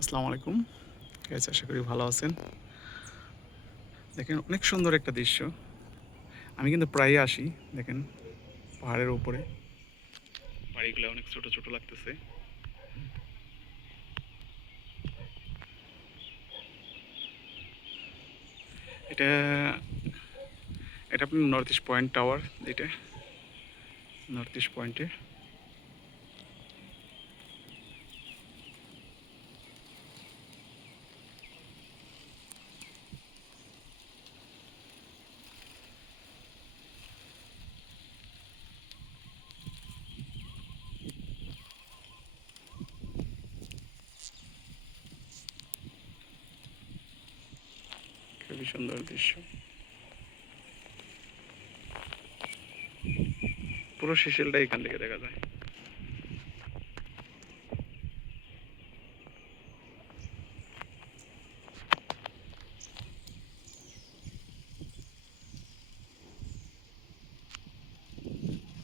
আসসালামু আলাইকুম। গাইস আশা করি ভালো আছেন। দেখেন অনেক সুন্দর একটা দৃশ্য। আমি কিন্তু প্রায়ই আসি। দেখেন পাহাড়ের উপরে বাড়িগুলো অনেক ছোট, ছোট লাগতেছে। এটা এটা আপনার নর্থ ইস্ট পয়েন্ট টাওয়ার যেটা নর্থ ইস্ট পয়েন্টে। খুবই সুন্দর দৃশ্য। পুরো সিসিলটা এখান থেকে দেখা যায়।